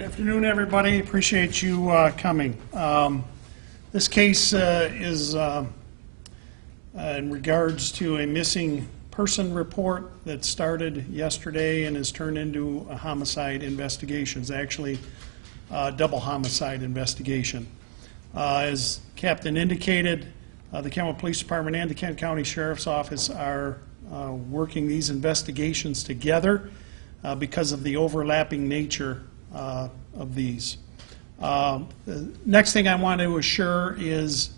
Good afternoon, everybody. Appreciate you coming. This case is in regards to a missing person report that started yesterday and has turned into a homicide investigation. It's actually a double homicide investigation. As Captain indicated, the Kentwood Police Department and the Kent County Sheriff's Office are working these investigations together because of the overlapping nature of these. The next thing I want to assure is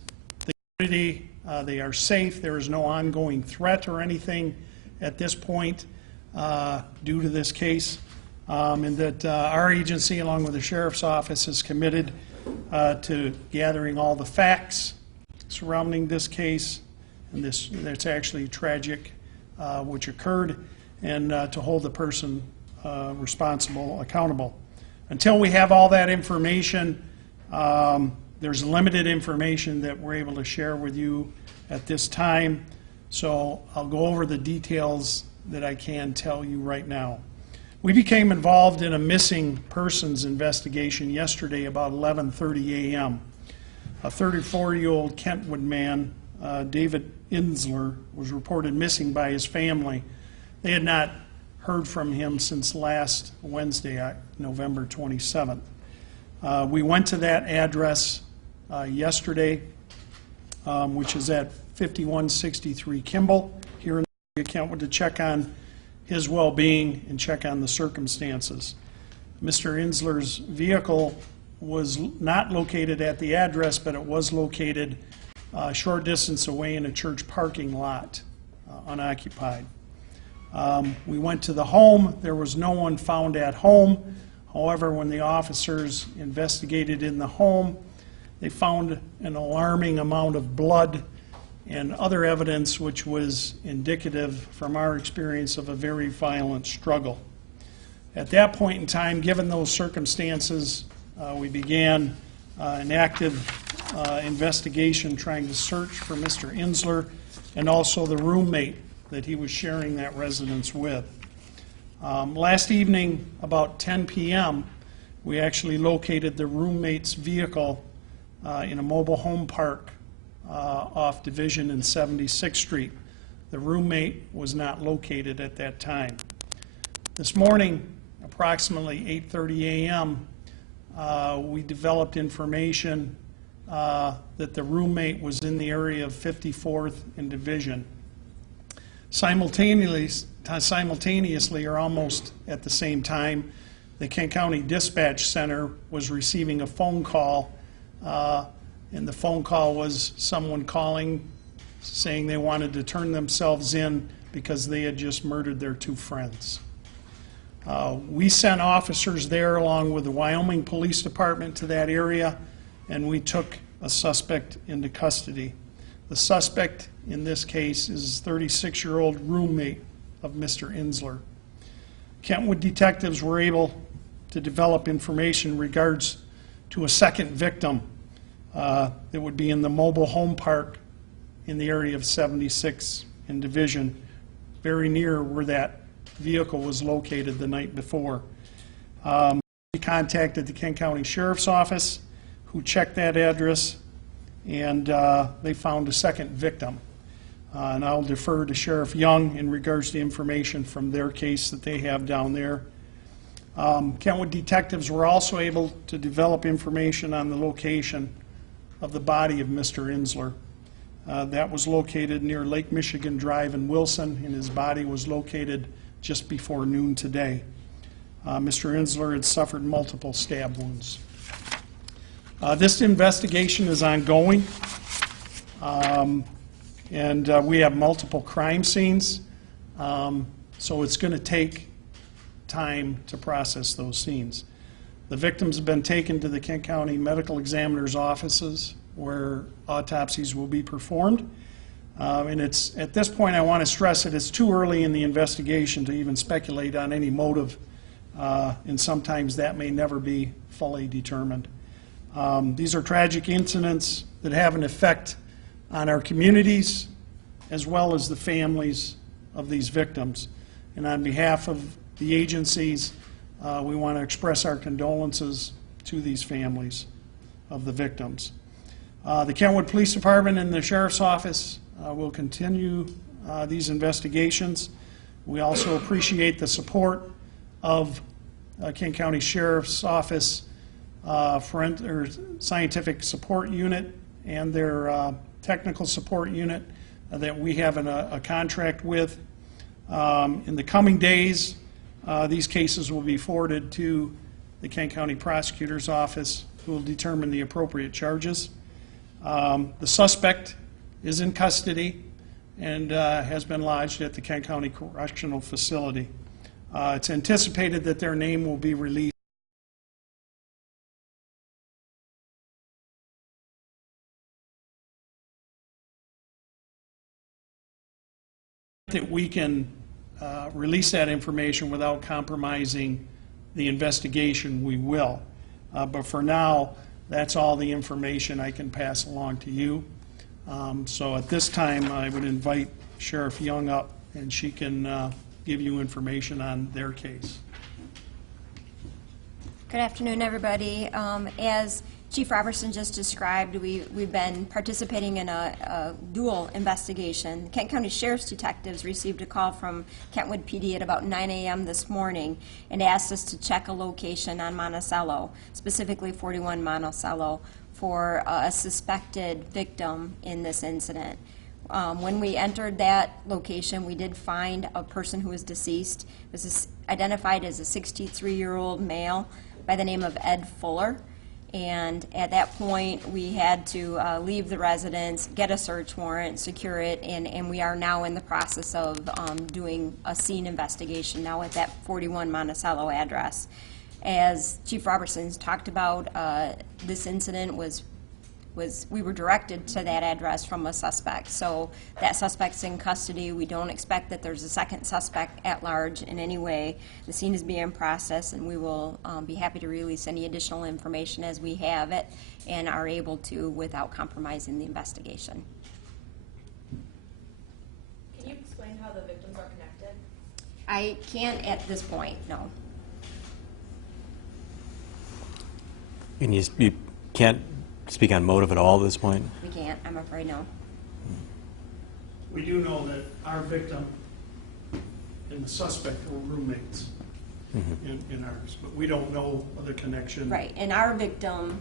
the community, they are safe. There is no ongoing threat or anything at this point due to this case, and that our agency, along with the Sheriff's Office, is committed to gathering all the facts surrounding this case, and that's actually tragic, which occurred, and to hold the person responsible accountable. Until we have all that information, there's limited information that we're able to share with you at this time, so I'll go over the details that I can tell you right now. We became involved in a missing persons investigation yesterday about 11:30 a.m. A 34-year-old Kentwood man, David Insler, was reported missing by his family. They had not heard from him since last Wednesday, November 27th. We went to that address yesterday, which is at 5163 Kimball here in Kentwood, to check on his well-being and check on the circumstances. Mr. Insler's vehicle was not located at the address, but it was located a short distance away in a church parking lot, unoccupied. We went to the home. There was no one found at home. However, when the officers investigated in the home, they found an alarming amount of blood and other evidence which was indicative, from our experience, of a very violent struggle. At that point in time, given those circumstances, we began an active investigation trying to search for Mr. Insler and also the roommate that he was sharing that residence with. Last evening, about 10 p.m., we actually located the roommate's vehicle in a mobile home park off Division and 76th Street. The roommate was not located at that time. This morning, approximately 8:30 a.m., we developed information that the roommate was in the area of 54th and Division. Simultaneously, or almost at the same time, the Kent County Dispatch Center was receiving a phone call, and the phone call was someone calling saying they wanted to turn themselves in because they had just murdered their two friends. We sent officers there along with the Wyoming Police Department to that area, and we took a suspect into custody. The suspect in this case is 36-year-old roommate of Mr. Insler. Kentwood detectives were able to develop information in regards to a second victim that would be in the mobile home park in the area of 76 and Division, very near where that vehicle was located the night before. We contacted the Kent County Sheriff's Office, who checked that address, and they found a second victim. And I'll defer to Sheriff Young in regards to information from their case that they have down there. Kentwood detectives were also able to develop information on the location of the body of Mr. Insler. That was located near Lake Michigan Drive in Wilson, and his body was located just before noon today. Mr. Insler had suffered multiple stab wounds. This investigation is ongoing, and we have multiple crime scenes, so it's going to take time to process those scenes. The victims have been taken to the Kent County Medical Examiner's offices where autopsies will be performed. And it's, at this point, I want to stress that it's too early in the investigation to even speculate on any motive, and sometimes that may never be fully determined. These are tragic incidents that have an effect on our communities as well as the families of these victims. And on behalf of the agencies, we want to express our condolences to these families of the victims. The Kentwood Police Department and the Sheriff's Office will continue these investigations. We also appreciate the support of Kent County Sheriff's Office Scientific Support Unit and their Technical Support Unit that we have a contract with. In the coming days, these cases will be forwarded to the Kent County Prosecutor's Office, who will determine the appropriate charges. The suspect is in custody and has been lodged at the Kent County Correctional Facility. It's anticipated that their name will be released that we can release that information without compromising the investigation, we will. But for now, that's all the information I can pass along to you. So at this time, I would invite Sheriff Young up, and she can give you information on their case. Good afternoon, everybody. As Chief Robertson just described, we've been participating in a dual investigation. Kent County Sheriff's detectives received a call from Kentwood PD at about 9 a.m. this morning and asked us to check a location on Monticello, specifically 41 Monticello, for a suspected victim in this incident. When we entered that location, we did find a person who was deceased. It was identified as a 63-year-old male by the name of Ed Fuller. And at that point, we had to leave the residence, get a search warrant, secure it, and we are now in the process of doing a scene investigation now at that 41 Monticello address. As Chief Robertson's talked about, this incident we were directed to that address from a suspect. So that suspect's in custody. We don't expect that there's a second suspect at large in any way. The scene is being processed, and we will be happy to release any additional information as we have it and are able to without compromising the investigation. Can you explain how the victims are connected? I can't at this point, no. And you can't speak on motive at all at this point? We can't, I'm afraid, no. We do know that our victim and the suspect were roommates in ours, but we don't know other connection. Right, and our victim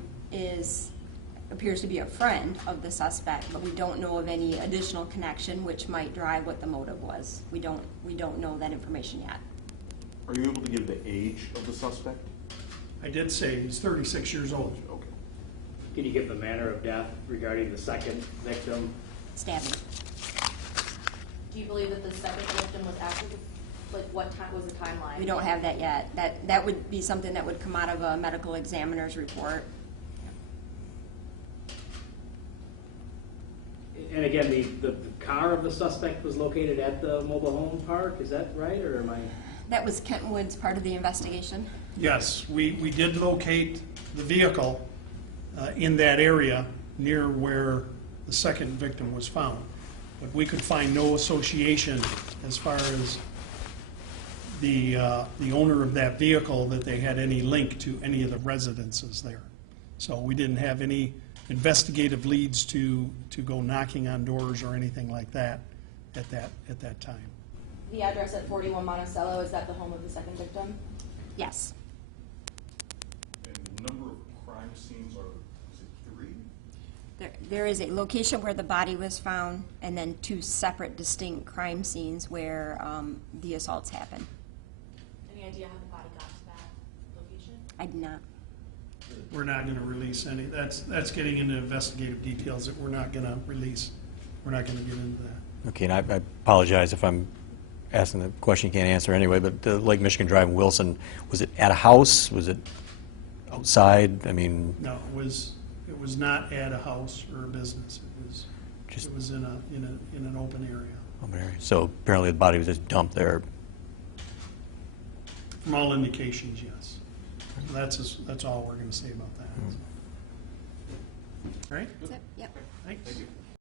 appears to be a friend of the suspect, but we don't know of any additional connection which might drive what the motive was. We don't know that information yet. Are you able to give the age of the suspect? I did say he's 36 years old. Okay. Can you give the manner of death regarding the second victim? Stabbing. Do you believe that the second victim was after what time was the timeline? We don't have that yet. That would be something that would come out of a medical examiner's report. And again, the car of the suspect was located at the mobile home park, is that right, or am I? That was Kentwood's part of the investigation. Yes, we did locate the vehicle in that area near where the second victim was found. But we could find no association as far as the owner of that vehicle, that they had any link to any of the residences there. So we didn't have any investigative leads to go knocking on doors or anything like that at that time. The address at 41 Monticello, is that the home of the second victim? Yes. And the number of crime scenes is it 3? There is a location where the body was found, and then 2 separate distinct crime scenes where the assaults happened. Any idea how the body got to that location? I did not. We're not going to release any. That's getting into investigative details that we're not going to release. We're not going to get into that. Okay, and I apologize if I'm asking the question you can't answer anyway, but the Lake Michigan Drive in Wilson, was it at a house? Was it outside? I mean, No, it was not at a house or a business. It was in an open area. open area. So apparently the body was just dumped there. From all indications, yes. So that's all we're going to say about that. All right? That's it. Yep. Thanks. Thank you.